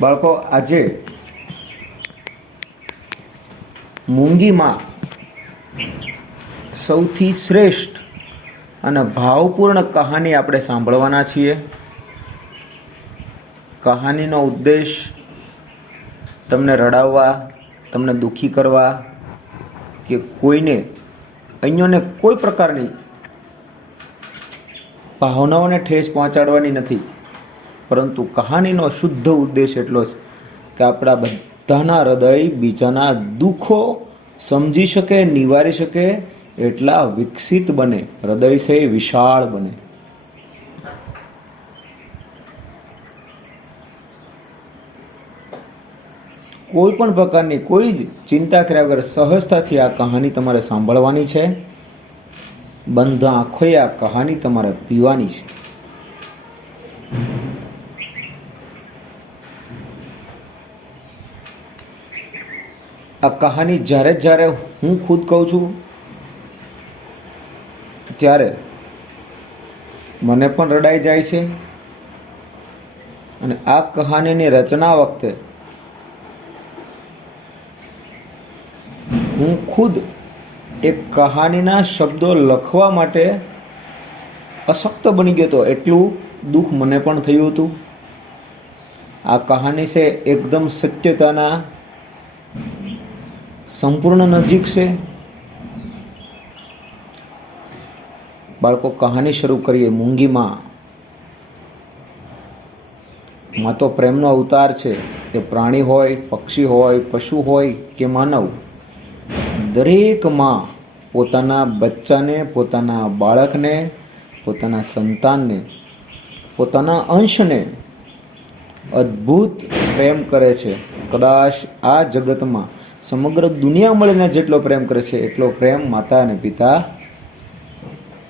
બાળકો, આજે મૂંગી માં સૌથી શ્રેષ્ઠ અને ભાવપૂર્ણ કહાની આપણે સાંભળવાના છીએ. કહાનીનો ઉદ્દેશ તમને રડાવવા, તમને દુઃખી કરવા કે કોઈને અન્યોને કોઈ પ્રકારની ભાવનાઓને ઠેસ પહોંચાડવાની નથી, પરંતુ કહાનીનો શુદ્ધ ઉદ્દેશ એટલો છે કે આપણા બધાના હૃદય બીજાના દુઃખો સમજી શકે, નિવારી શકે એટલા વિકસિત બને, હૃદય છે વિશાળ બને. કોઈ પણ પ્રકારની કોઈ જ ચિંતા કર્યા વગર સહજતાથી આ કહાની તમારે સાંભળવાની છે. બંધ આંખોએ આ કહાની તમારે પીવાની છે. આ કહાની જ્યારે જ્યારે હું ખુદ કહું છું ત્યારે મને પણ રડાઈ જાય છે. અને આ કહાનીની રચના વખતે હું ખુદ એક કહાનીના શબ્દો લખવા માટે અશક્ત બની ગયો હતો. એટલું દુઃખ મને પણ થયું હતું. આ કહાની છે એકદમ સત્યતાના સંપૂર્ણ નજીક છે. બાળકો, કહાની શરૂ કરીએ. મૂંગી માં તો પ્રેમનો અવતાર છે. એ પ્રાણી હોય, પક્ષી હોય, પશુ હોય કે માનવ, દરેક માં પોતાના બચ્ચાને, પોતાના બાળકને, પોતાના સંતાનને, પોતાના અંશને અદ્ભુત પ્રેમ કરે છે. કદાચ આ જગતમાં સમગ્ર દુનિયા મળીને જેટલો પ્રેમ કરે છે એટલો પ્રેમ માતા અને પિતા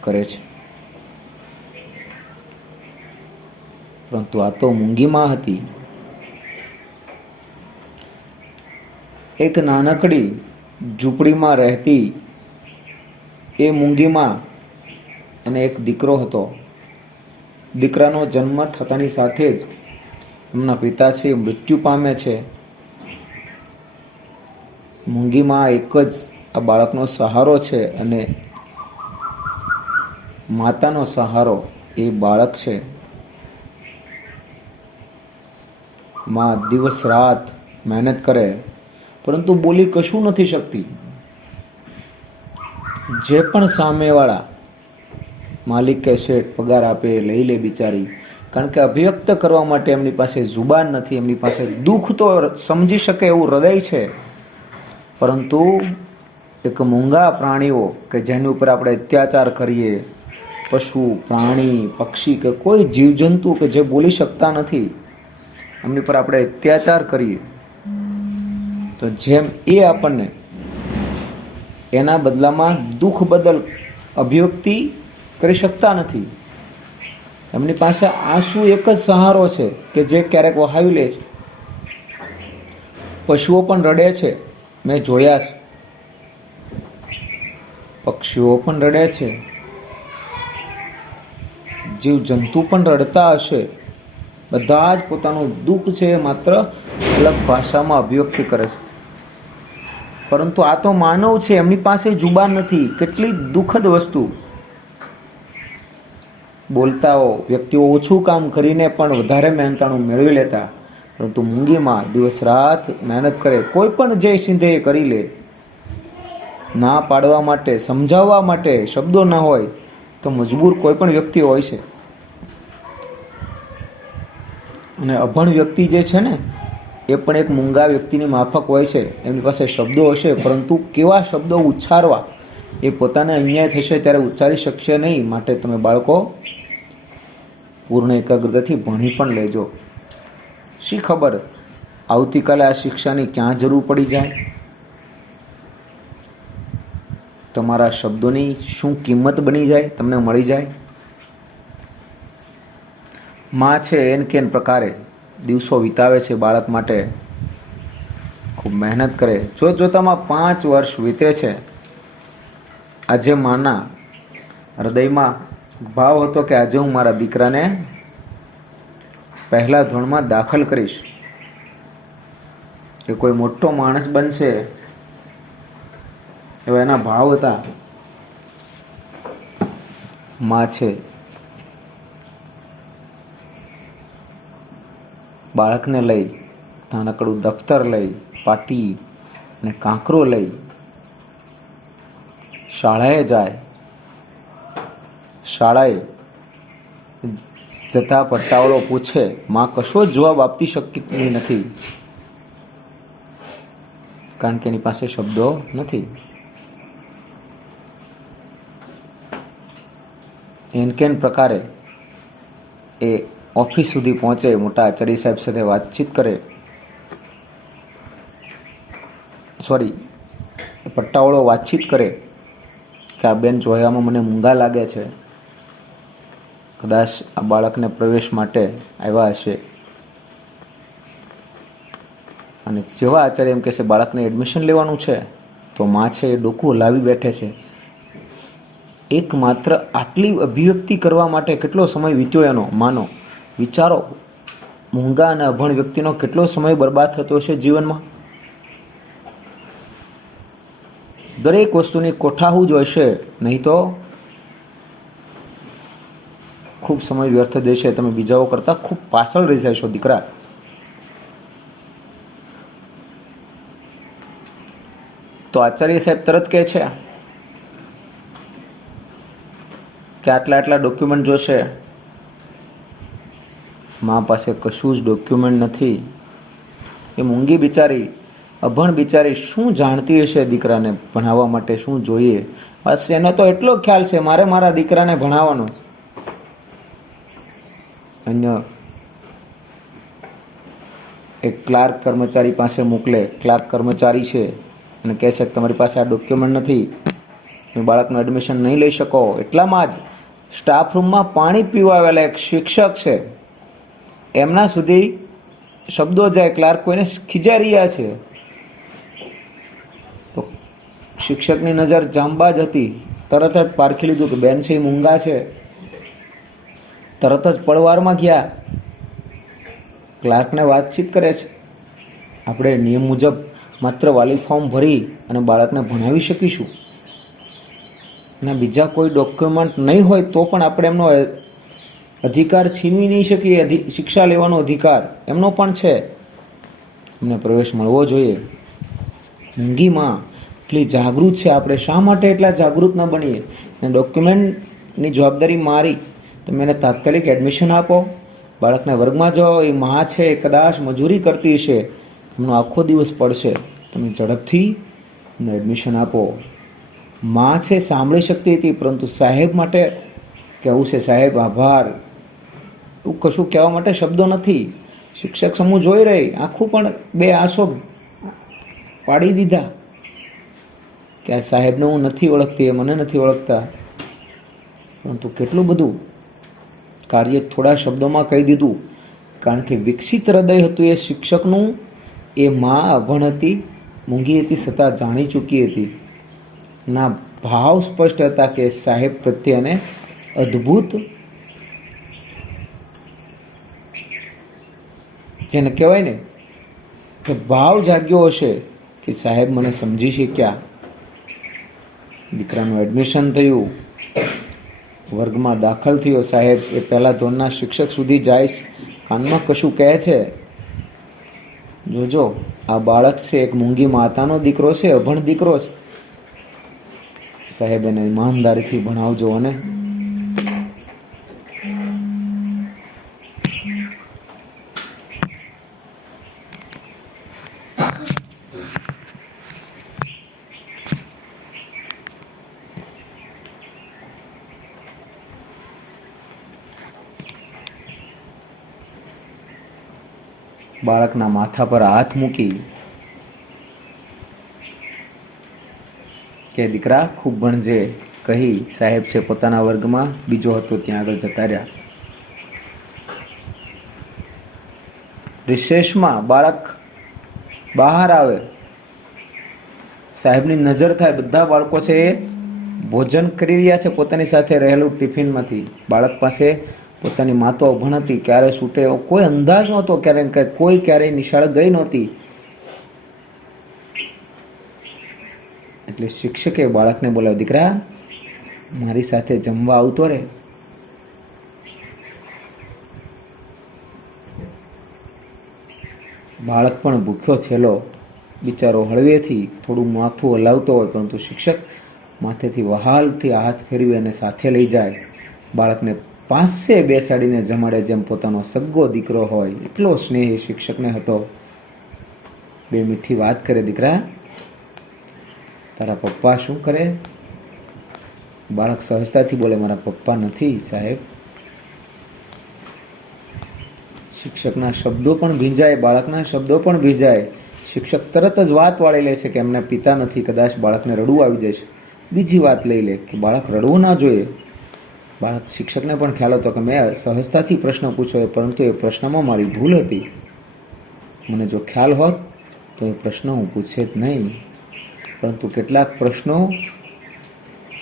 કરે છે. પરંતુ આ તો મૂંગીમાં હતી. એક નાનકડી ઝૂંપડીમાં રહેતી એ મૂંગીમાં અને એક દીકરો હતો. દીકરાનો જન્મ થતાની સાથે જ એમના પિતાશ્રી મૃત્યુ પામે છે. મૂંગીમાં એક જ આ બાળકનો સહારો છે અને માતાનો સહારો એ બાળક છે. માં દિવસ રાત મહેનત કરે, પરંતુ બોલી કશું નથી શકતી. જે પણ સામેવાળા માલિક કે શેઠ પગાર આપે લઈ લે બિચારી, કારણ કે અભિવ્યક્ત કરવા માટે એમની પાસે જુબાન નથી. એમની પાસે દુઃખ તો સમજી શકે એવું હૃદય છે, પરંતુ એક મૂંગા પ્રાણીઓ કે જેની ઉપર આપણે અત્યાચાર કરીએ, પશુ, પ્રાણી, પક્ષી કે કોઈ જીવજંતુ કે જે બોલી શકતા નથી, એમની પર આપણે અત્યાચાર કરીએ તો જેમ એ આપણને એના બદલામાં દુઃખ બદલ અભિવ્યક્તિ કરી શકતા નથી. એમની પાસે આંસુ એક જ સહારો છે કે જે ક્યારેક વહાવી લે છે. પશુઓ પણ રડે છે, મેં જોયા છે. પક્ષીઓ પણ રડે છે, જીવ જંતુ પણ રડતા હશે. બધા જ પોતાનું દુઃખ છે માત્ર અલગ ભાષામાં અભિવ્યક્તિ કરે છે. પરંતુ આ તો માનવ છે, એમની પાસે જુબાન નથી. કેટલી દુઃખદ વસ્તુ. બોલતાઓ વ્યક્તિઓ ઓછું કામ કરીને પણ વધારે મહેનતાણું મેળવી લેતા, પરંતુ મૂંગીમાં દિવસ રાત મહેનત કરે, કોઈ પણ જે સિંધે એ કરી લે. ના પાડવા માટે, સમજાવવા માટે શબ્દો ના હોય તો મજબૂર કોઈ પણ વ્યક્તિ હોય છે. અને અભણ વ્યક્તિ જે છે ને, એ પણ એક મૂંગા વ્યક્તિની માફક હોય છે. એમની પાસે શબ્દો હશે, પરંતુ કેવા શબ્દો ઉચ્ચારવા એ પોતાને અન્યાય થશે ત્યારે ઉચ્ચારી શકશે નહીં. માટે તમે બાળકો પૂર્ણ એકાગ્રતાથી ભણી પણ લેજો. શી ખબર આવતીકાલે આ શિક્ષાની ક્યાં જરૂર પડી જાય, તમારા શબ્દોની શું કિંમત બની જાય, તમને મળી જાય. માં છે એન કેન પ્રકારે દિવસો વિતાવે છે બાળક માટે, ખૂબ મહેનત કરે. જોતજોતામાં 5 વર્ષ વીતે છે. આજે માના હૃદયમાં ભાવ હતો કે આજે હું મારા દીકરાને પહેલા ધોરણમાં દાખલ કરીશ. કે કોઈ મોટો માણસ બનશે એવા એના ભાવ હતા. માં છે બાળકને લઈ નાનકડું દફતર લઈ પાટી અને કાંકરો લઈ શાળાએ જાય. શાળાએ જતા પટ્ટાવાળો પૂછે, માં કશો જ જવાબ આપતી શકતી નથી, કારણ કે એની પાસે શબ્દો નથી. એનકેન પ્રકારે એ ઓફિસ સુધી પહોંચે, મોટા આચાર્ય સાહેબ સાથે વાતચીત કરે. પટ્ટાવાળો વાતચીત કરે કે આ બેન જોયામાં મને મૂંગા લાગે છે, કદાચ આ બાળકને પ્રવેશ માટે આવ્યા હશે. અને જેવા આચાર્ય એમ કહેશે બાળકને એડમિશન લેવાનું છે, તો માં છે એ ડોકું હલાવી બેઠે છે. એકમાત્ર આટલી અભિવ્યક્તિ કરવા માટે કેટલો સમય વીત્યો એનો, માનો વિચારો. મૂંગા અને અભણ વ્યક્તિનો કેટલો સમય બરબાદ થતો હશે જીવનમાં. દરેક વસ્તુની કોઠાહુ જ હશે, નહીં તો ખૂબ સમય વ્યર્થ જશે. તમે બીજાઓ કરતા ખૂબ પાછળ રહી જશો દીકરા. તો આચાર્ય સાહેબ તરત કહે છે કે આટલા આટલા ડોક્યુમેન્ટ જોશે. મા પાસે કશું જ ડોક્યુમેન્ટ નથી. એ મૂંગી બિચારી, અભણ બિચારી શું જાણતી હશે દીકરાને ભણાવવા માટે શું જોઈએ? બસ એનો તો એટલો ખ્યાલ છે મારે મારા દીકરાને ભણાવવાનો. અન્ય એક ક્લાર્ક કર્મચારી પાસે મોકલે. ક્લાર્ક કર્મચારી છે અને કહે છે કે તમારી પાસે આ ડોક્યુમેન્ટ નથી, તમે બાળકનું એડમિશન નહીં લઈ શકો. એટલામાં જ સ્ટાફ રૂમમાં પાણી પીવા આવેલા એક શિક્ષક છે, એમના સુધી શબ્દો જાય. ક્લાર્ક કોઈને ખીજાઈ રહ્યા છે. તો શિક્ષકની નજર જાંબાજ હતી, તરત જ પારખી લીધું કે બેન છે એ મૂંગા છે. તરત જ પડવારમાં ગયા, ક્લાર્કને વાતચીત કરે છે. આપણે નિયમ મુજબ માત્ર વાલી ફોર્મ ભરી અને બાળકને ભણાવી શકીશું, અને બીજા કોઈ ડોક્યુમેન્ટ નહીં હોય તો પણ આપણે એમનો અધિકાર છીનવી નહીં શકીએ. શિક્ષા લેવાનો અધિકાર એમનો પણ છે, એમને પ્રવેશ મળવો જોઈએ. મૂંગીમાં એટલી જાગૃત છે, આપણે શા માટે એટલા જાગૃત ન બનીએ? અને ડોક્યુમેન્ટની જવાબદારી મારી, તમે એને તાત્કાલિક એડમિશન આપો, બાળકને વર્ગમાં જાઓ. એ માં છે, કદાચ મજૂરી કરતી હશે, એમનો આખો દિવસ પડશે, તમે ઝડપથી એમને એડમિશન આપો. માં છે સાંભળી શકતી હતી, પરંતુ સાહેબ માટે કહેવું છે સાહેબ આભાર, એવું કશું કહેવા માટે શબ્દો નથી. શિક્ષક સમૂહ જોઈ રહી, આખું પણ બે આંસુ પાડી દીધા કે આ સાહેબને હું નથી ઓળખતી, મને નથી ઓળખતા, પરંતુ કેટલું બધું કાર્ય થોડા શબ્દોમાં કહી દીધું. કારણ કે વિકસિત હૃદય હતું એ શિક્ષકનું. એ માં અભણ હતી, મૂંગી હતી, છતાં જાણી ચૂકી હતી. ના ભાવ સ્પષ્ટ હતા કે સાહેબ પ્રત્યે એને અદ્ભુત, જેને કહેવાય ને કે ભાવ જાગ્યો હશે કે સાહેબ મને સમજી શક્યા. દીકરાનું એડમિશન થયું, વર્ગમાં દાખલ થયો. સાહેબ એ પહેલા ધોરણના શિક્ષક સુધી જાય, કાનમાં કશું કહે છે, જોજો આ બાળક છે એક મૂંગી માતાનો દીકરો છે, અભણ દીકરો છે. સાહેબ એને ઈમાનદારીથી ભણાવજો. અને બાળકના માથા પર હાથ મૂકી કે દીકરા ખૂબ ભણજે કહી સાહેબ છે પોતાના વર્ગમાં બીજો હતો ત્યાં આગળ જતા રહ્યા. રિસેસમાં બાળક બહાર આવે, સાહેબની નજર થાય, બધા બાળકો છે એ ભોજન કરી રહ્યા છે પોતાની સાથે રહેલું ટિફિનમાંથી. બાળક પાસે પોતાની મા તો અભણ હતી, ક્યારે છૂટે એવો કોઈ અંદાજ નહોતો, કોઈ ક્યારેય નિશાળે ગઈ નહોતી. એટલે શિક્ષકે બાળકને બોલાવ્યો, દીકરા મારી સાથે જમવા આવતો રે. બાળક પણ ભૂખ્યો થયેલો બિચારો હળવેથી થોડું માથું હલાવતો હોય, પરંતુ શિક્ષક માથેથી વહાલથી હાથ ફેરવી અને સાથે લઈ જાય. બાળકને પાસે બેસાડીને જમાડે જેમ પોતાનો સગ્ગો દીકરો હોય. એટલો સ્નેહ શિક્ષકને હતો. બે મીઠી વાત કરે, દીકરા તારા પપ્પા શું કરે? બાળક સહજતાથી બોલે, મારા પપ્પા નથી સાહેબ. શિક્ષકના શબ્દો પણ ભીંજાય, બાળકના શબ્દો પણ ભીંજાય. શિક્ષક તરત જ વાત વાળી લે છે કે એમના પિતા નથી. કદાચ બાળકને રડવું આવી જશે. બીજી વાત લઈ લે કે બાળક રડવું ના જોઈએ. બાળક શિક્ષકને પણ ખ્યાલ હતો કે મેં સહજતાથી પ્રશ્ન પૂછ્યો, પરંતુ એ પ્રશ્નમાં મારી ભૂલ હતી. મને જો ખ્યાલ હોત તો એ પ્રશ્ન હું પૂછે જ નહીં. પરંતુ કેટલાક પ્રશ્નો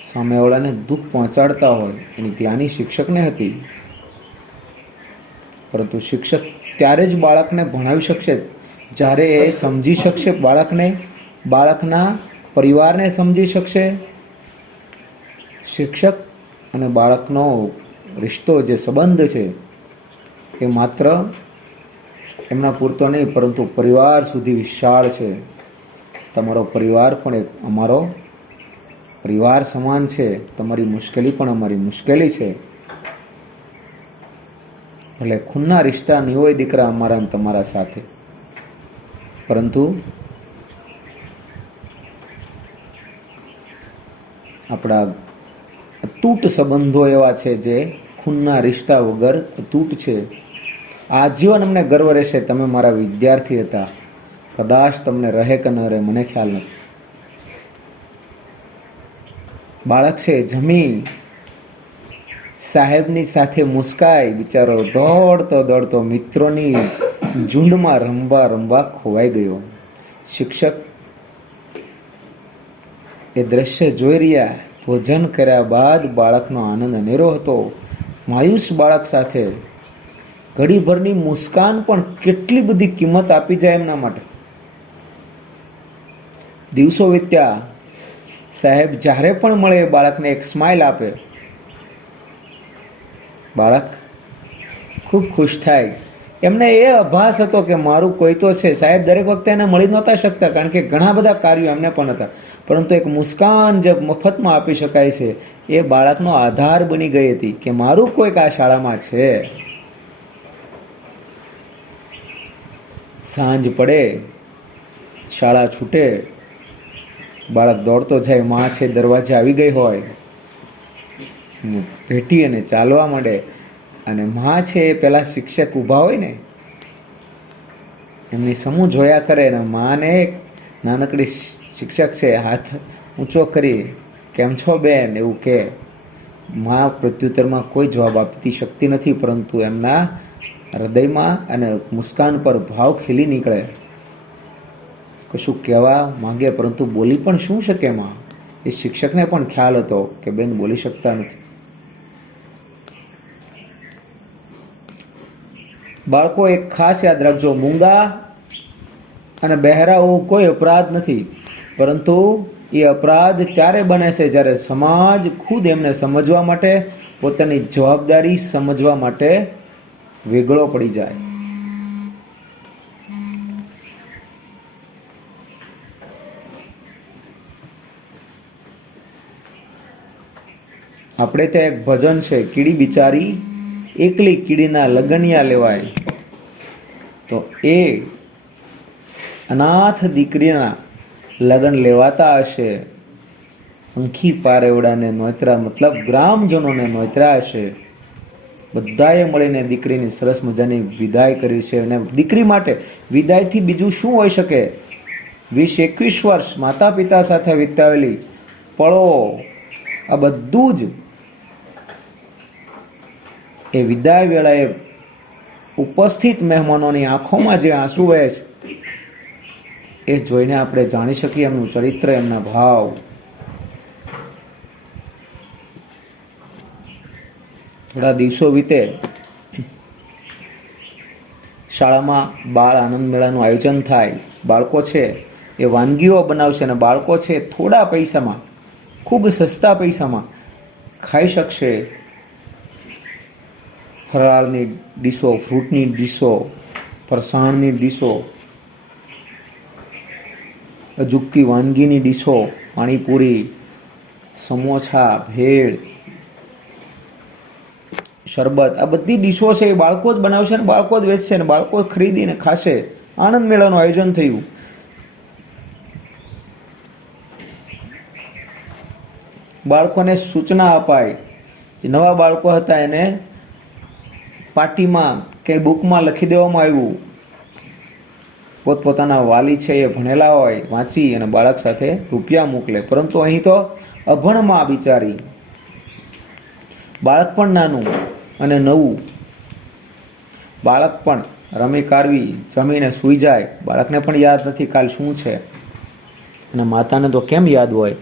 સામેવાળાને દુઃખ પહોંચાડતા હોય એની ગ્લાનિ શિક્ષકને હતી. પરંતુ શિક્ષક ત્યારે જ બાળકને ભણાવી શકશે જ્યારે એ સમજી શકશે બાળકને, બાળકના પરિવારને સમજી શકશે. શિક્ષક અને બાળકનો રિશ્તો જે સંબંધ છે એ માત્ર એમના પૂરતો નહીં, પરંતુ પરિવાર સુધી વિશાળ છે. તમારો પરિવાર પણ એક અમારો પરિવાર સમાન છે. તમારી મુશ્કેલી પણ અમારી મુશ્કેલી છે. ભલે ખૂનના રિશ્તા નહીં હોય દીકરા અમારા અને તમારા સાથે, પરંતુ આપણા અતૂટ સંબંધો એવા છે જે ખૂનના રિશ્તા વગર અતૂટ છે. આજીવન અમને ગર્વ રહેશે તમે મારા વિદ્યાર્થી હતા. કદાચ તમને રહે કે ન રહે મને ખ્યાલ નથી. બાળક છે જમી સાહેબની સાથે મુસ્કાય, બિચારો દોડતો દોડતો મિત્રોની ઝુંડમાં રમવા રમવા ખોવાઈ ગયો. શિક્ષક એ દ્રશ્ય જોઈ રહ્યા. ભોજન કર્યા બાદ બાળકનો આનંદ અનેરો હતો. માયુસ બાળક સાથે ઘડીભરની મુસ્કાન પણ કેટલી બધી કિંમત આપી જાય એમના માટે. દિવસો વીત્યા. સાહેબ જ્યારે પણ મળે બાળકને એક સ્માઇલ આપે. બાળક ખૂબ ખુશ થાય. એમને એ આભાસ હતો કે મારું કોઈ તો છે. સાહેબ દરેક વખતે એને મળી નહોતા શકતા, કારણ કે ઘણા બધા કાર્યો એમને પણ હતા, પરંતુ એક મુસ્કાન જે મફતમાં આપી શકાય છે એ બાળકનો આધાર બની ગઈ હતી કે મારું કોઈક આ શાળામાં છે. સાંજ પડે, શાળા છૂટે, બાળક દોડતો જાય. માં છે દરવાજે આવી ગઈ હોય, ભેટી અને ચાલવા માંડે. અને માં છે એ પેલા શિક્ષક ઊભા હોય ને એમની સમૂહ જોયા કરે. અને માને નાનકડી શિક્ષક છે હાથ ઊંચો કરી કેમ છો બેન એવું કે. માં પ્રત્યુત્તરમાં કોઈ જવાબ આપતી શકતી નથી, પરંતુ એમના હૃદયમાં અને મુસ્કાન પર ભાવ ખીલી નીકળે. કશું કહેવા માંગે પરંતુ બોલી પણ શું શકે માં? એ શિક્ષકને પણ ખ્યાલ હતો કે બેન બોલી શકતા નથી. બાળકો એક ખાસ યાદ રાખજો, મૂંગા અને બહેરા હોવું કોઈ અપરાધ નથી, પરંતુ એ અપરાધ ત્યારે બને છે જ્યારે સમાજ ખુદ એમને સમજવા માટે, પોતાની જવાબદારી સમજવા માટે વેગળો પડી જાય. આપણે ત્યાં એક ભજન છે, કીડી બિચારી એકલી કીડીના લગનિયા લેવાય. તો એ અનાથ દીકરીના લગ્ન લેવાતા હશે. અંખી પારેવડાને નોતરા, મતલબ ગ્રામજનોને નોતરા હશે. બધાએ મળીને દીકરીની સરસ મજાની વિદાય કરી છે. અને દીકરી માટે વિદાયથી બીજું શું હોઈ શકે? 20-21 વર્ષ માતા પિતા સાથે વિતાવેલી પળો, આ બધું જ એ વિદાય વેળાએ ઉપસ્થિત મહેમાનોની આંખોમાં જે આંસુ વહે છે એ જોઈને આપણે જાણી શકીએ એમનું ચરિત્ર, એમના ભાવ. થોડા દિવસો વીતે, શાળામાં બાળ આનંદ મેળાનું આયોજન થાય. બાળકો છે એ વાનગીઓ બનાવશે અને બાળકો છે થોડા પૈસામાં, ખૂબ સસ્તા પૈસામાં ખાઈ શકશે. ફરાળની ડીશો, ફ્રૂટની ડીશો, ફરસાણની ડીશો, અજુકી વાનગીની ડીશો, પાણીપુરી, સમોસા, ભેળ, શરબત, આ બધી ડીશો છે એ બાળકો જ બનાવશે અને બાળકો જ વેચશે અને બાળકો ખરીદીને ખાશે. આનંદ મેળાનું આયોજન થયું. બાળકોને સૂચના અપાય. જે નવા બાળકો હતા એને પાટીમાં કે બુકમાં લખી દેવામાં આવ્યું. પોતપોતાના વાલી છે એ ભણેલા હોય, વાંચી અને બાળક સાથે રૂપિયા મોકલે. પરંતુ અહીં તો અભણમાં બિચારી, બાળક પણ નાનું અને નવું, બાળક પણ રમી કાઢવી, જમીને સૂઈ જાય. બાળકને પણ યાદ નથી કાલ શું છે, અને માતાને તો કેમ યાદ હોય.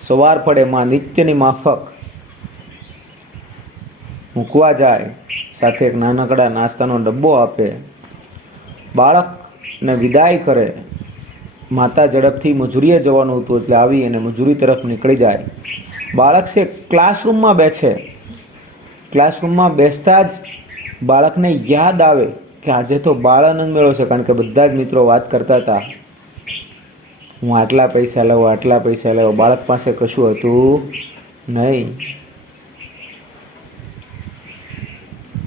સવાર પડે માં નિત્યની માફક મૂકવા જાય, સાથે એક નાનકડા નાસ્તાનો ડબ્બો આપે, બાળકને વિદાય કરે. માતા ઝડપથી મજૂરીએ જવાનું હતું એટલે આવી અને મજૂરી તરફ નીકળી જાય. બાળક છે ક્લાસરૂમમાં બેસે. ક્લાસરૂમમાં બેસતા જ બાળકને યાદ આવે કે આજે તો બાળ આનંદ મેળો છે, કારણ કે બધા જ મિત્રો વાત કરતા હતા, હું આટલા પૈસા લાવું, આટલા પૈસા લાવું. બાળક પાસે કશું હતું નહીં.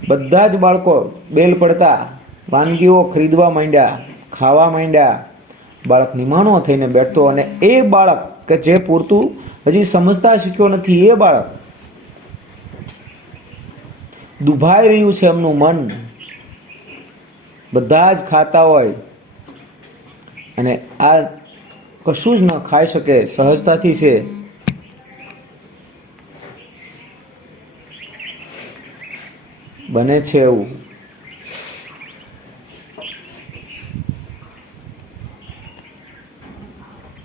બધા જ બાળકો બેલ પડતા વાનગીઓ ખરીદવા માંડ્યા, ખાવા માંડ્યા. બાળક નિમાણો થઈને બેઠતો અને એ બાળક કે જે પૂરતું હજી સમજતા શીખ્યો નથી, એ બાળક દુભાઈ રહ્યું છે એમનું મન. બધા જ ખાતા હોય અને આ કશું જ ન ખાઈ શકે, સહજતાથી છે. બને છે એવું.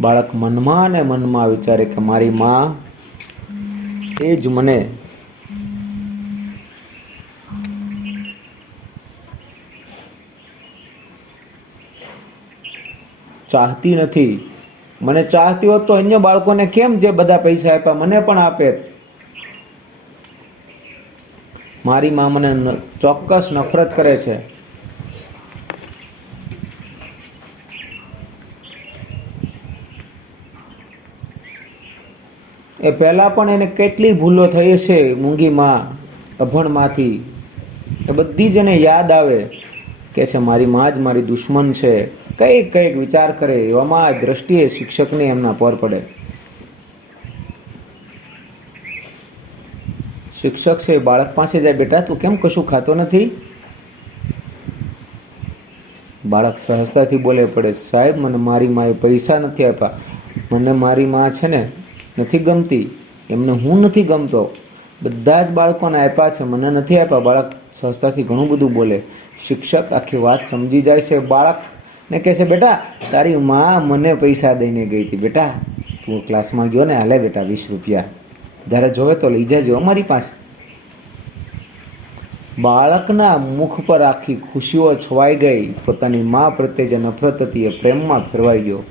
બાળક મનમાં ને મનમાં વિચારે કે મારી માં એ જ મને ચાહતી નથી. મને ચાહતી હોત તો અન્ય બાળકોને કેમ જે બધા પૈસા આપ્યા મને પણ આપે. મારી માં મને ચોક્કસ નફરત કરે છે. એ પહેલા પણ એને કેટલી ભૂલો થઈ હશે, મૂંગી માં, અભણમાંથી. એ બધી જ એને યાદ આવે કે છે મારી માં જ મારી દુશ્મન છે. કઈક કઈક વિચાર કરે. એવામાં દ્રષ્ટિએ શિક્ષકની એમના પર પડે. શિક્ષક છે બાળક પાસે જાય, બેટા તું કેમ કશું ખાતો નથી? બાળક સહજતાથી બોલે પડે, સાહેબ મને મારી માએ પૈસા નથી આપ્યા, મને મારી માં છે ને નથી ગમતી, એમને હું નથી ગમતો. બધા જ બાળકોને આપ્યા છે, મને નથી આપ્યા. બાળક સહજતાથી ઘણું બધું બોલે. શિક્ષક આખી વાત સમજી જાય છે. બાળકને કહે છે, બેટા તારી માં મને પૈસા દઈને ગઈ હતી, બેટા તું ક્લાસમાં ગયો ને, હાલે બેટા 20 રૂપિયા, જ્યારે જોવે તો લઈ જજો અમારી પાસે. બાળકના મુખ પર આખી ખુશીઓ છવાઈ ગઈ. પોતાની માં પ્રત્યે જે નફરત હતી એ પ્રેમમાં ફેરવાઈ ગયો.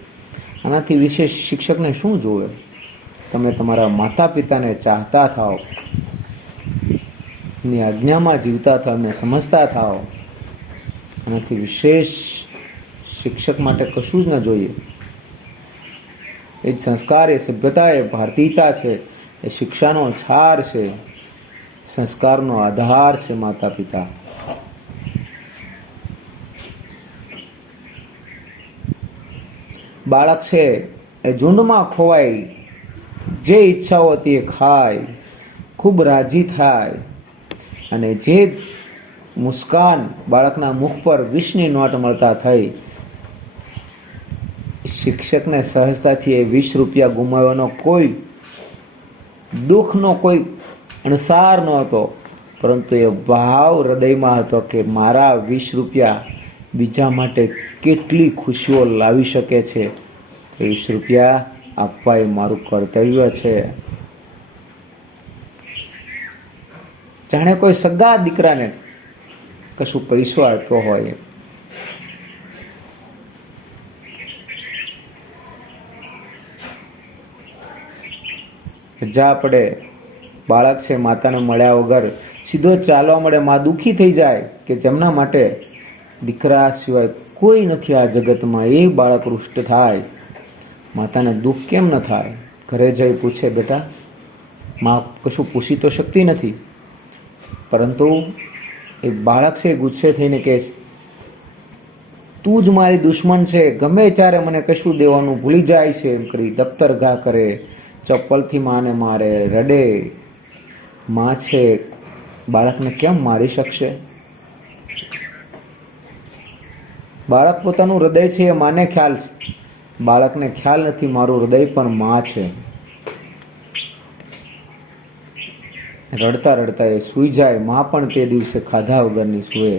આનાથી વિશેષ શિક્ષકને શું જોવે? તમે તમારા માતા પિતાને ચાહતા થાઓ, એની આજ્ઞામાં જીવતા થાઓ, એમને સમજતા થાઓ. આનાથી વિશેષ શિક્ષક માટે કશું જ ન જોઈએ. એ જ સંસ્કાર, એ સભ્યતા, એ ભારતીયતા છે, એ શિક્ષાનો છાર છે, સંસ્કારનો આધાર છે માતા પિતા. બાળક છે એ ઝુંડમાં ખોવાય, જે ઈચ્છાઓ હતી એ ખાય, ખૂબ રાજી થાય, અને જે મુસ્કાન બાળકના મુખ પર 20ની નોટ મળતા થઈ, શિક્ષકને સહજતાથી એ 20 રૂપિયા ગુમાવવાનો કોઈ દુઃખનો કોઈ અણસાર ન હતો, પરંતુ એ ભાવ હૃદયમાં હતો કે મારા 20 રૂપિયા બીજા માટે કેટલી ખુશીઓ લાવી શકે છે. 20 રૂપિયા આપવા એ મારું કર્તવ્ય છે. જાણે કોઈ સગા દીકરાને કશું પૈસો આપ્યો હોય. રજા પડે, બાળક છે માતાને મળ્યા વગર સીધો ચાલવા મળે, માં દુઃખી થઈ જાય કે જેમના માટે દીકરા સિવાય કોઈ નથી આ જગતમાં, એ બાળક રૂષ્ટ થાય. માતાને દુઃખ કેમ ન થાય? ઘરે જઈ પૂછે, બેટા માં કશું પૂછી તો શકતી નથી, પરંતુ એ બાળક છે ગુસ્સે થઈને કહે, તું જ મારી દુશ્મન છે, ગમે ત્યારે મને કશું દેવાનું ભૂલી જાય છે, એમ કરી દફતર ઘા કરે, ચપ્પલથી માને મારે, રડે. માં છે બાળકને કેમ મારી શકશે? બાળક પોતાનું હૃદય છે એ માને ખ્યાલ છે, બાળકને ખ્યાલ નથી મારું હૃદય પણ માં છે. રડતા રડતા એ સૂઈ જાય. માં પણ તે દિવસે ખાધા વગરની સૂએ.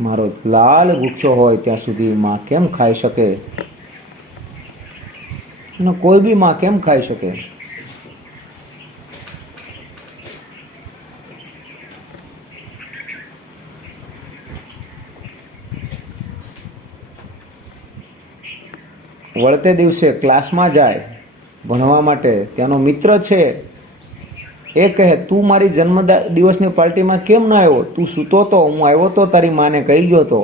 મારો લાલ ભૂખ્યો હોય ત્યાં સુધી માં કેમ ખાઈ શકે? અને કોઈ બી માં કેમ ખાઈ શકે? વળતે દિવસે ક્લાસમાં જાય ભણવા માટે, ત્યાંનો મિત્ર છે એ કહે, તું મારી જન્મ દિવસની પાર્ટીમાં કેમ ન આવ્યો? તું સૂતો તો, હું આવ્યો તો, તારી માને કહી ગયો તો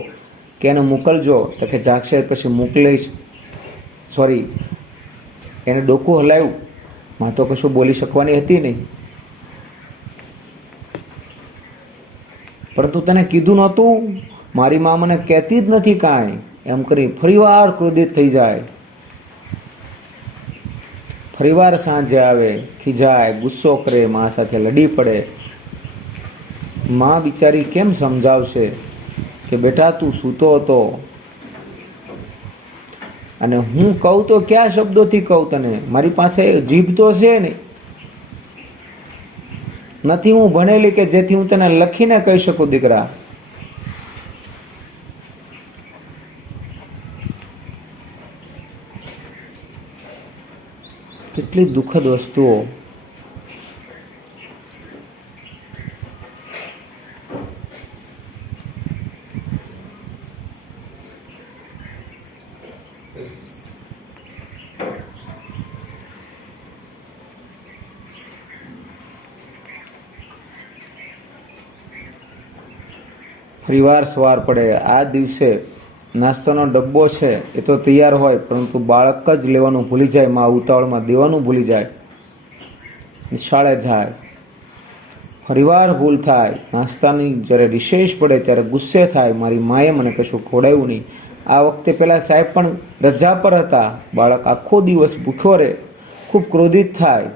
કે એને મોકલજો. તો કે જાગશે પછી મોકલીશ. સોરી, એને ડોકું હલાવ્યું. માં તો કશું બોલી શકવાની હતી નહીં. પરંતુ તને કીધું નહોતું? મારી માં મને કહેતી જ નથી કાંઈ, એમ કરી ફરીવાર ક્રોધિત થઈ જાય. ફરીવાર સાંજે આવે, ખીજાય, ગુસ્સો કરે, માં સાથે લડી પડે. માં બિચારી કેમ સમજાવશે કે બેટા તું સૂતો હતો, અને હું કહું તો કયા શબ્દોથી કહું તને? મારી પાસે જીભ તો છે ને, નથી હું ભણેલી કે જેથી હું તને લખીને કહી શકું દીકરા. કેટલી દુઃખદ વસ્તુઓ. ફરીવાર સવાર પડે. આ દિવસે નાસ્તાનો ડબ્બો છે એ તો તૈયાર હોય, પરંતુ બાળક જ લેવાનું ભૂલી જાય. માં ઉતાવળમાં દેવાનું ભૂલી જાય. નિશાળે જાય, ફરીવાર ભૂલ થાય. નાસ્તાની જ્યારે રિસેસ પડે ત્યારે ગુસ્સે થાય, મારી માએ મને કશું ખવડાવ્યું નહીં. આ વખતે પેલા સાહેબ પણ રજા પર હતા. બાળક આખો દિવસ ભૂખ્યો રહે, ખૂબ ક્રોધિત થાય.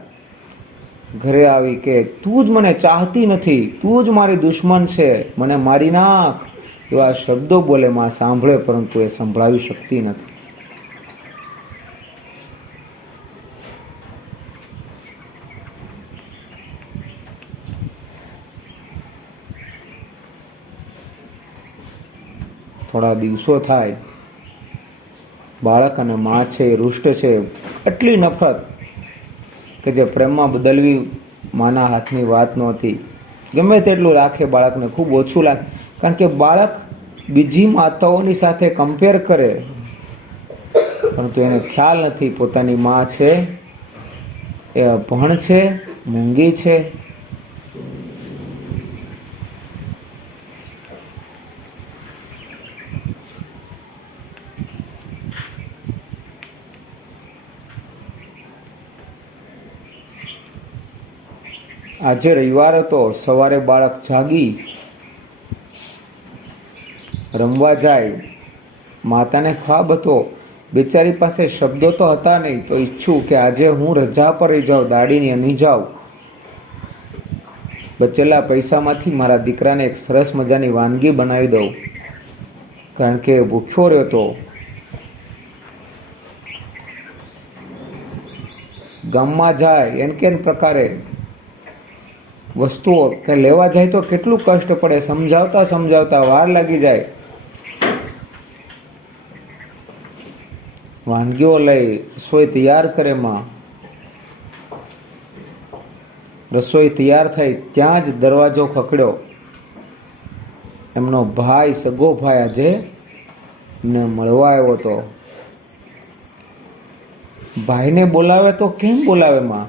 ઘરે આવી કે તું જ મને ચાહતી નથી, તું જ મારી દુશ્મન છે, મને મારી નાખ, એવા શબ્દો બોલે. માં સાંભળે, પરંતુ એ સંભળાવી શકતી નથી. થોડા દિવસો થાય, બાળક અને માં છે એ રૂષ્ટ છે. એટલી નફરત કે જે પ્રેમમાં બદલવી માના હાથની વાત નહોતી. ગમે તેટલું રાખે બાળકને ખૂબ ઓછું લાગે, કારણ કે બાળક બીજી માતાઓની સાથે કમ્પેર કરે, પરંતુ એને ખ્યાલ નથી પોતાની માં છે એ અભણ છે, મૂંગી છે. આજે રવિવાર હતો. સવારે બાળક જાગી રમવા જાય. માતાને ખ્વાબ હતો, બેચારી પાસે શબ્દો તો હતા નહીં, તો ઈચ્છું કે આજે હું રજા પર રહી જાઉં, દાડીની નહીં જાઉં. બચેલા પૈસામાંથી મારા દીકરાને એક સરસ મજાની વાનગી બનાવી દઉં, કારણ કે ભૂખ્યો રહ્યો હતો. ગામમાં જાય એન કેન પ્રકારે વસ્તુઓ કે લેવા જાય તો કેટલું કષ્ટ પડે, સમજાવતા સમજાવતા વાર લાગી જાય. વાનગીઓ લઈ રસોઈ તૈયાર કરે. માં રસોઈ તૈયાર થઈ ત્યાં જ દરવાજો ખખડ્યો. એમનો ભાઈ, સગો ભાઈ આજે ને મળવા આવ્યો હતો. ભાઈને બોલાવે તો કેમ બોલાવે માં?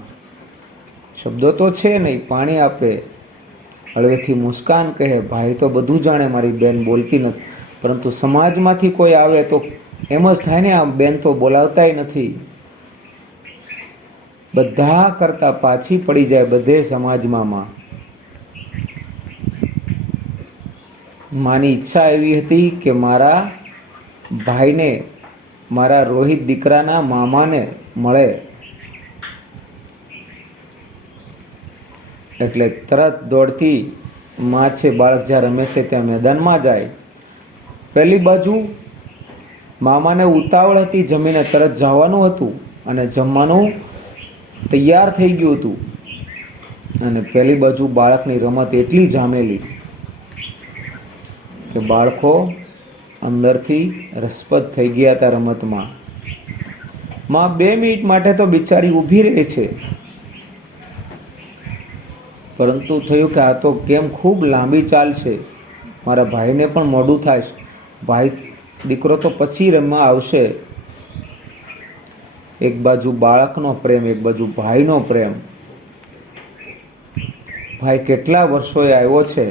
શબ્દો તો છે નહીં, પાણી આપે, હળવેથી મુસ્કાન કહે, ભાઈ તો બધું જાણે, મારી બેન બોલતી નથી. પરંતુ સમાજમાંથી કોઈ આવે તો એમ જ થાય ને, આ બેન તો બોલાવતાય નથી. બધા કરતા પાછી પડી જાય બધે સમાજમાં માં. માની ઈચ્છા એવી હતી કે મારા ભાઈને, મારા રોહિત દીકરાના મામાને મળે, એટલે તરત દોડતી માં છે, બાળક જ્યાં રમે છે ત્યાં મેદાનમાં જાય. પહેલી બાજુ મામાને ઉતાવળ હતી, જમીને તરત જવાનું હતું અને જમવાનું તૈયાર થઈ ગયું હતું. અને પહેલી બાજુ બાળકની રમત એટલી જામેલી કે બાળકો અંદરથી રસપ્રદ થઈ ગયા હતા રમતમાં. માં 2 મિનિટ માટે તો બિચારી ઊભી રહે છે, પરંતુ થયું કે આ તો કેમ ખૂબ લાંબી ચાલશે, મારા ભાઈને પણ મોડું થાય, ભાઈ દીકરો તો પછી રમવા આવશે. એક બાજુ બાળકનો પ્રેમ, એક બાજુ ભાઈનો પ્રેમ. ભાઈ કેટલા વર્ષોએ આવ્યો છે,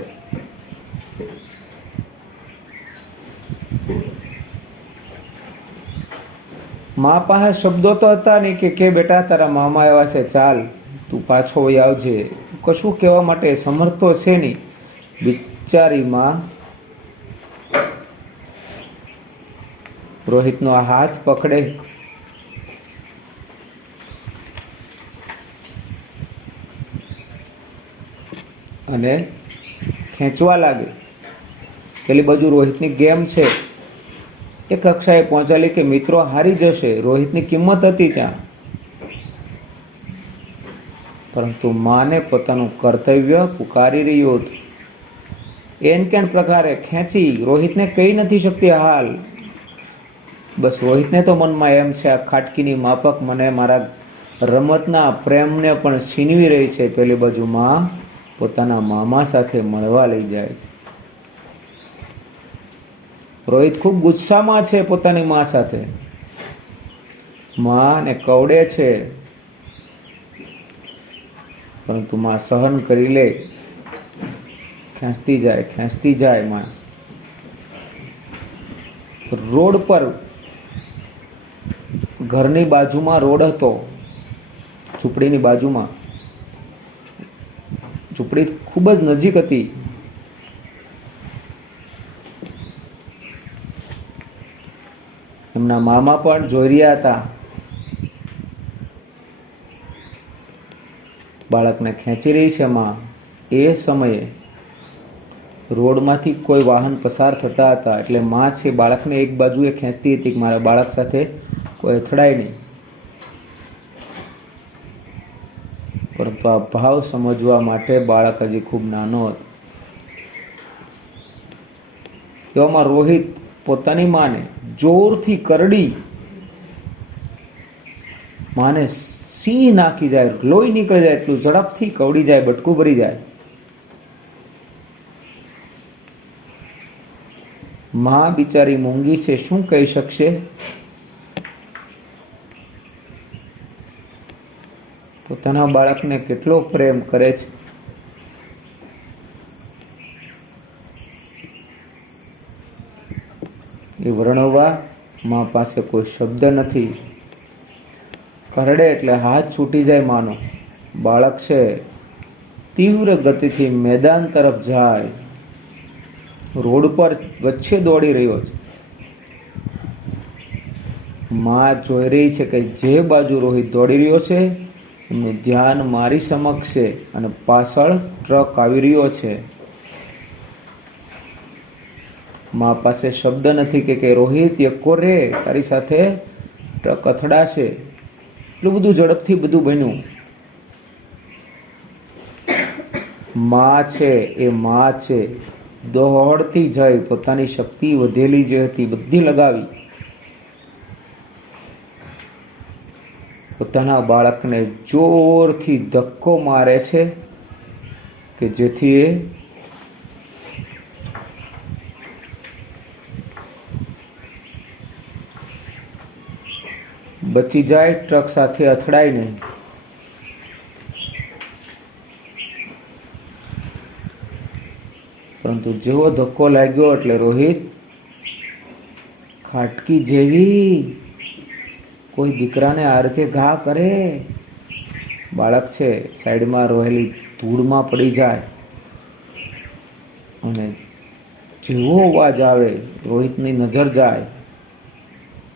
મા પાસે શબ્દો તો હતા નહીં કે બેટા તારા મામા આવ્યા છે, ચાલ તું પાછો વહી આવજે. કશું કહેવા માટે સમર્થ તો છે નહીં. બિચારી માં રોહિતનો આ હાથ પકડે અને ખેંચવા લાગે. પેલી બાજુ રોહિતની ગેમ છે, એ કક્ષાએ પહોંચાડી કે મિત્રો હારી જશે, રોહિતની કિંમત હતી ત્યાં. પરંતુ માને પોતાનું કર્તવ્ય પુકારી રહ્યું હતું. એન કેન પ્રકારે ખેંચી રોહિતને કહી નથી શકતી હાલ. બસ રોહિતને તો મનમાં એમ છે, આ ખાટકીની માફક મને મારા રમતના પ્રેમને પણ છીનવી રહી છે. પેલી બાજુ માં પોતાના મામા સાથે મળવા લઈ જાય છે. રોહિત ખૂબ ગુસ્સામાં છે પોતાની માં સાથે. માને કવડે છે, પરંતુ માં સહન કરી લે. ખેંચતી જાય માં. રોડ પર, ઘરની બાજુમાં રોડ હતો, ઝૂંપડીની બાજુમાં. ઝૂંપડી ખૂબ જ નજીક હતી. એમના મામા પણ જોઈ રહ્યા હતા. બાળકને ખેંચી રહી છે માં. એ સમયે રોડમાંથી કોઈ વાહન પસાર થતા હતા, એટલે માં છે બાળકને એક બાજુએ ખેંચતી હતી કે મારા બાળક સાથે કોઈ અથડાય નહીં. પરંતુ આ ભાવ સમજવા માટે બાળક હજી ખૂબ નાનો હતો. એવામાં રોહિત પોતાની માને જોરથી કરડી, માને સિંહ નાખી જાય, લોહી નીકળી જાય એટલું ઝડપથી કવડી જાય, બટકું ભરી જાય. માં બિચારી મૂંગી છે, શું કહી શકશે? પોતાના બાળકને કેટલો પ્રેમ કરે છે. એ વર્ણવવા માં પાસે કોઈ શબ્દ નથી. કરડે એટલે હાથ છૂટી જાય માનો. બાળક છે તીવ્ર ગતિથી મેદાન તરફ જાય. રોડ પર વચ્ચે દોડી રહ્યો છે. માં જોઈ રહી છે કે જે બાજુ રોહિત દોડી રહ્યો છે એમનું ધ્યાન મારી સમક્ષ છે અને પાછળ ટ્રક આવી રહ્યો છે. માં પાસે શબ્દ નથી કે રોહિત એકો રે, તારી સાથે ટ્રક અથડાશે. એટલું બધું ઝડપથી બધું બન્યું. માં છે એ માં છે, દોડતી જઈ પોતાની શક્તિ વધેલી જે હતી બધી લગાવી. પોતાના બાળકને જોરથી ધક્કો મારે છે કે જેથી એ બચી જાય, ટ્રક સાથે અથડાય નહીં. પરંતુ જેવો ધક્કો લાગ્યો એટલે રોહિત ખાટકી જેવી કોઈ દીકરાને આ રીતે ઘા કરે. બાળક છે સાઈડમાં રહેલી ધૂળમાં પડી જાય અને જેવો અવાજ આવે રોહિતની નજર જાય,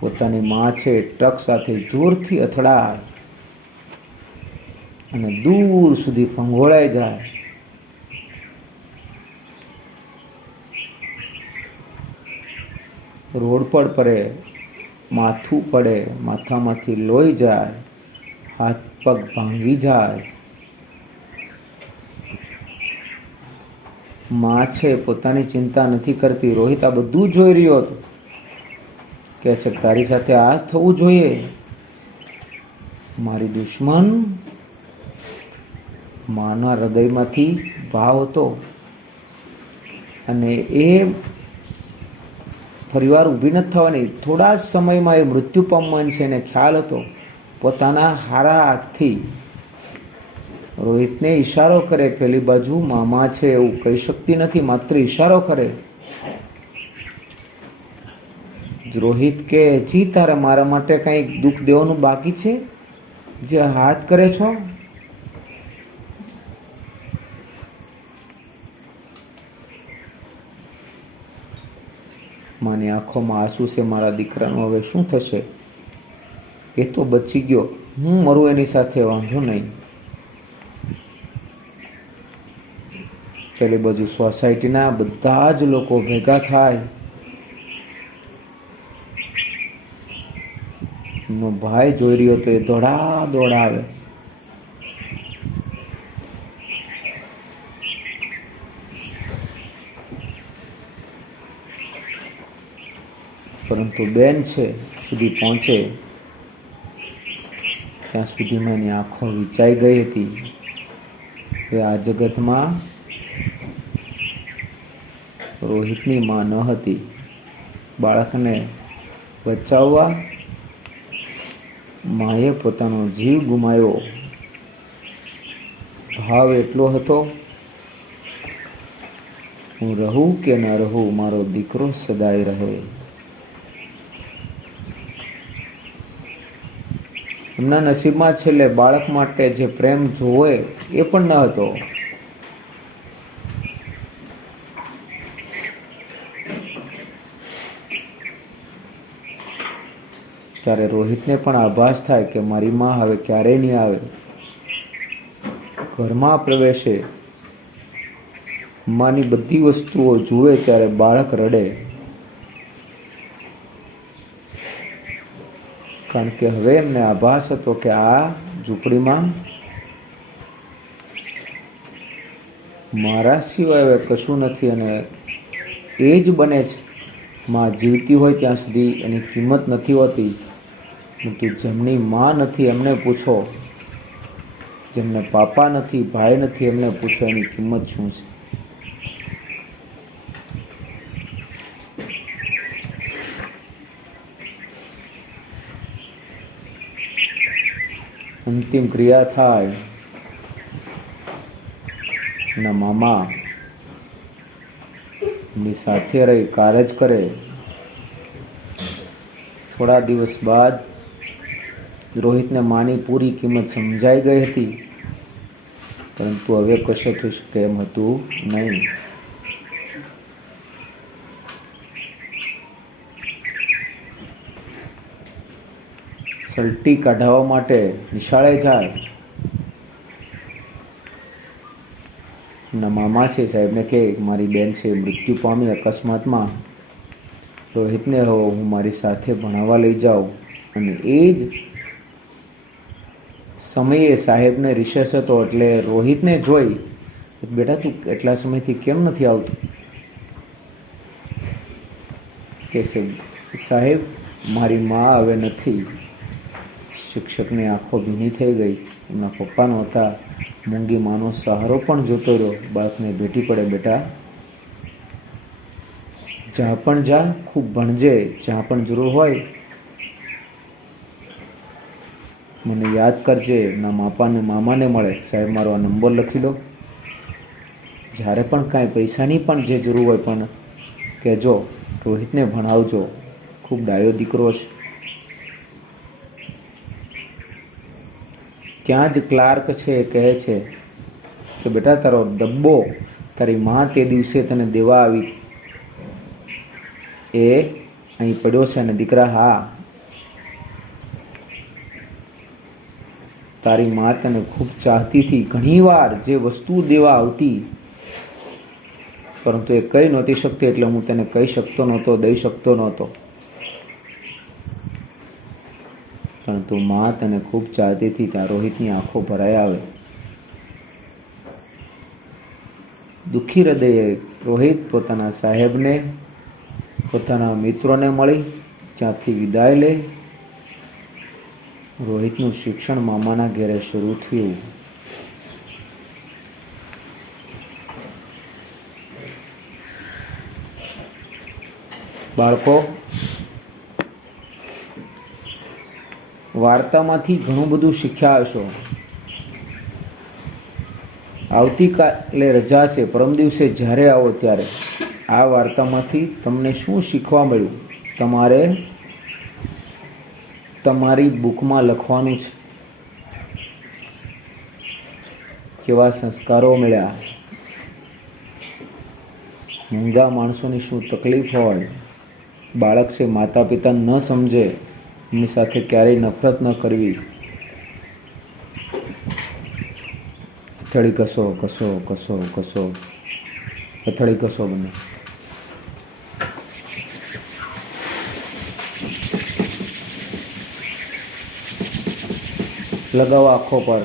પોતાની માં છે ટક સાથે જોરથી અથડાય અને દૂર સુધી ફંગોળાઈ જાય. રોડ પર પડે, માથું પડે, માથામાંથી લોહી જાય, હાથ પગ ભાંગી જાય. માં છે પોતાની ચિંતા નથી કરતી. રોહિત આ બધું જોઈ રહ્યો હતો. કે છે તારી સાથે આ જ થવું જોઈએ. મારી દુશ્મન. માના હૃદયમાંથી ભાવ હતો અને એ ફરીવાર ઊભી નથી થવાની. થોડા જ સમયમાં એ મૃત્યુ પામવાની છે. એને ખ્યાલ હતો. પોતાના હારા હાથથી રોહિતને ઈશારો કરે. પેલી બાજુ મામા છે એવું કહી શકતી નથી, માત્ર ઈશારો કરે. રોહિત કે જી તારે મારા માટે કંઈક દુઃખ દેવાનું બાકી છે જે હાથ કરે છો? માની આંખોમાં આંસુ છે. મારા દીકરાનું હવે શું થશે? એ તો બચી ગયો, હું મરું એની સાથે, વાંધો નહીં. પેલી બાજુ સોસાયટીના બધા જ લોકો ભેગા થાય. એનો ભાઈ જોઈ રહ્યો તો એ દોડા આવે. પરંતુ બેન છે સુધી પહોંચે ત્યાં સુધીમાં એની આંખો વિચાઈ ગઈ હતી. હવે આ જગતમાં રોહિતની માં ન હતી. બાળકને બચાવવા માએ પોતાનો જીવ ગુમાવ્યો. ભાવ એટલો હતો, હું રહું કે ન રહું, મારો દીકરો સદાય રહે. એમના નસીબમાં છેલ્લે બાળક માટે જે પ્રેમ જોવે એ પણ ન હતો. ત્યારે રોહિતને પણ આભાસ થાય કે મારી માં હવે ક્યારેય નહીં આવે. ઘરમાં પ્રવેશે, માની બધી વસ્તુઓ જુએ ત્યારે બાળક રડે. કારણ કે હવે એમને આભાસ હતો કે આ ઝૂંપડીમાં મારા સિવાય હવે કશું નથી અને એ જ બને છે. માં જીવતી હોય ત્યાં સુધી એની કિંમત નથી હોતી. પરંતુ જેમની માં નથી એમને પૂછો, જેમને પાપા નથી, ભાઈ નથી, એમને પૂછો એની કિંમત શું છે. અંતિમ ક્રિયા થાય. એના મામા એમની સાથે રહી કારજ કરે. થોડા દિવસ બાદ રોહિતને માની પૂરી કિંમત સમજાઈ ગઈ હતી. પરંતુ હવે કશું થઈ શકે એમ હતું નહીં. સલટી કાઢવા માટે નિશાળે જાય. એમના મામા છે સાહેબને કહે મારી બેન છે મૃત્યુ પામી અકસ્માતમાં, રોહિતને હવે હું મારી સાથે ભણાવવા લઈ જાઉં. અને એ જ સમયે સાહેબને રિસેસ હતો એટલે રોહિતને જોઈ, બેટા તું એટલા સમયથી કેમ નથી આવતું? કે સાહેબ મારી માં હવે નથી. શિક્ષકની આંખો ભીની થઈ ગઈ. એમના પપ્પાનો હતા. મૂંગી માનો સહારો પણ જોતો રહ્યો. બાળકને ભેટી પડે, બેટા જ્યાં પણ જા, ખૂબ ભણજે, જ્યાં પણ જરૂર હોય મને યાદ કરજે. ના મામાને મળે. સાહેબ મારો આ નંબર લખી લો, જ્યારે પણ કાંઈ પૈસાની પણ જે જરૂર હોય પણ કહેજો, રોહિતને ભણાવજો, ખૂબ ડાયો દીકરો છે. ત્યાં જ ક્લાર્ક છે એ કહે છે કે બેટા તારો ડબ્બો તારી માં તે દિવસે તને દેવા આવી એ અહીં પડ્યો છે. અને દીકરા, હા, તારી માં તને ખૂબ ચાહતી હતી. ઘણીવાર જે વસ્તુ દેવા આવતી પરંતુ એ કહી નહોતી શકતી, એટલે હું તને કહી શકતો નહોતો, દઈ શકતો નહોતો. પરંતુ માં તને ખૂબ ચાહતી હતી. ત્યાં રોહિતની આંખો ભરાઈ આવે. દુઃખી હૃદયે રોહિત પોતાના સાહેબને, પોતાના મિત્રોને મળી ત્યાંથી વિદાય લે. રોહિતનું શિક્ષણ મામાના ઘેરે શરૂ થયું. બાળકો, વાર્તામાંથી ઘણું બધું શીખ્યા હશો. આવતીકાલે રજા છે, પરમ દિવસે જ્યારે આવો ત્યારે આ વાર્તામાંથી તમને શું શીખવા મળ્યું તમારે તમારી બુકમાં લખવાનું છે. કેવા સંસ્કારો મળ્યા, મૂંગા માણસોની શું તકલીફ હોય. બાળક છે, માતા પિતા ન સમજે એમની સાથે ક્યારેય નફરત ન કરવી. હથેળી ઘસો ઘસો ઘસો ઘસો, હથેળી ઘસો બંને. લગાવો આંખો પર,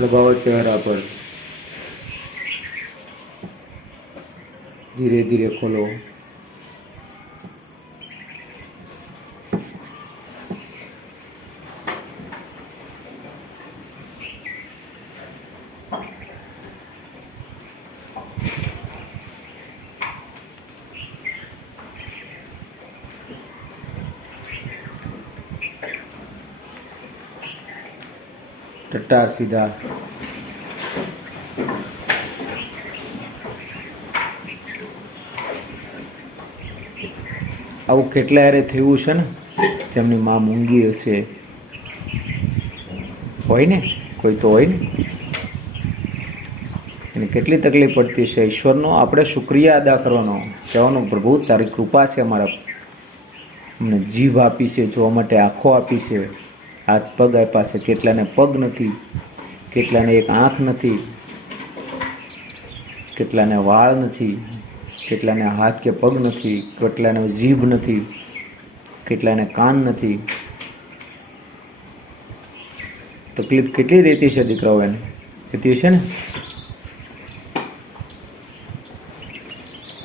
લગાવો ચહેરા પર. ધીરે ધીરે ખોલો. ટટ્ટાર સીધા. આવું કેટલા યારે થયું છે ને, જેમની માં મૂંગી હશે. હોય ને, કોઈ તો હોય ને. એને કેટલી તકલીફ પડતી છે. ઈશ્વરનો આપણે શુક્રિયા અદા કરવાનો, કહેવાનો પ્રભુ તારી કૃપા છે અમારા, અમને જીભ આપી છે, જોવા માટે આંખો આપી છે, હાથ પગ આપ્યા છે. કેટલાને પગ નથી, કેટલાને એક આંખ નથી, કેટલાને વાળ નથી, કેટલાને હાથ કે પગ નથી, કેટલાને જીભ નથી, કેટલાને કાન નથી. તકલીફ કેટલી રહેતી છે દીકરાઓ, એને રહેતી છે ને.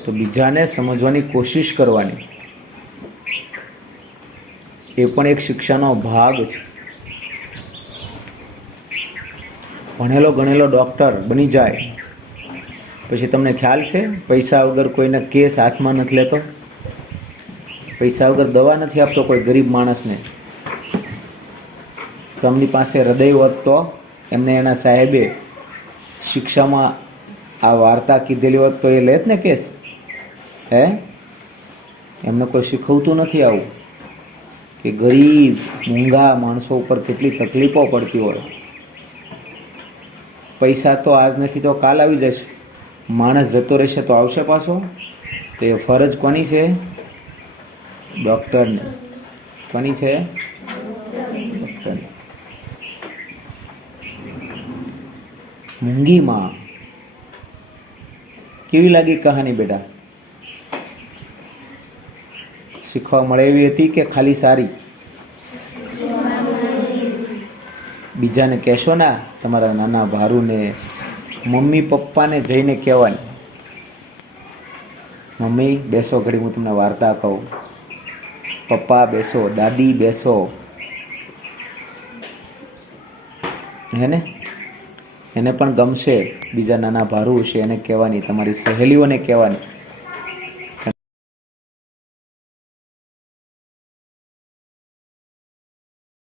તો બીજાને સમજવાની કોશિશ કરવાની, એ પણ એક શિક્ષાનો ભાગ છે. ભણેલો ગણેલો ડોક્ટર બની જાય પછી તમને ખ્યાલ છે, પૈસા વગર કોઈને કેસ હાથમાં નથી લેતો, પૈસા વગર દવા નથી આપતો કોઈ ગરીબ માણસને. તેમની પાસે હૃદય હોત તો એમને એના સાહેબે શિક્ષામાં આ વાર્તા કીધેલી હોત તો એ લેત ને કેસ. એમને કોઈ શીખવતું નથી આવું કે ગરીબ મૂંગા માણસો ઉપર કેટલી તકલીફો પડતી હોય. પૈસા તો આજ નથી તો કાલ આવી જશે, માણસ જતો રહેશે તો આવશે પાછો. તો એ ફરજ કોની છે? ડૉક્ટરની. કોની છે? ડૉક્ટરની. મૂંગી માં કેવી લાગી કહાની બેટા? શીખવા મળે એવી હતી કે ખાલી સારી? બીજાને કહેશો ને, તમારા નાના ભારુને, મમ્મી પપ્પાને જઈને કહેવાની, મમ્મી બેસો ઘડી હું તમને વાર્તા કહું, પપ્પા બેસો, દાદી બેસો. હે ને? એને પણ ગમશે. બીજા નાના ભારુ છે એને કહેવાની, તમારી સહેલીઓને કહેવાની,